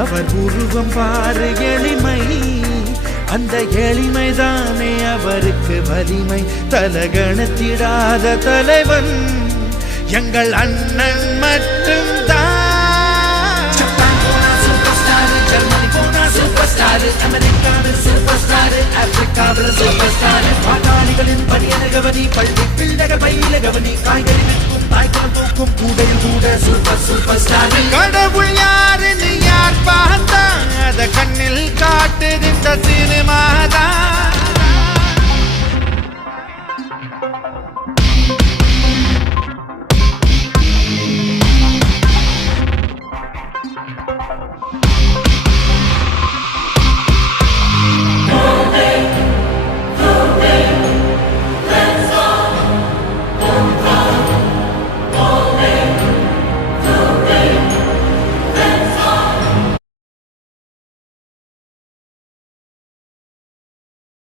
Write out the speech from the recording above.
அவர் உருவம் பாரு எளிமை, அந்த எளிமைதானே அவருக்கு வலிமை. தலகணத்திடாத தலைவன் எங்கள் அண்ணன் மட்டும் தான். ஜப்பான் போனா சூப்பர் ஸ்டார், ஜெர்மனி போனா சூப்பர் ஸ்டார், அமெரிக்காவில் சூப்பர் ஸ்டார், ஆப்பிரிக்காவில் சூப்பர் ஸ்டார். பாட்டாளிகளின் பணியன கவனி, பள்ளி பிள்ளைகள் பயில கவனி, காய்கறி விற்கும் தாய்க்குளம் தூக்கும் கூடையில் கூட சூப்பர் சூப்பர் ஸ்டார். கடவுள் யாருன்னு யார்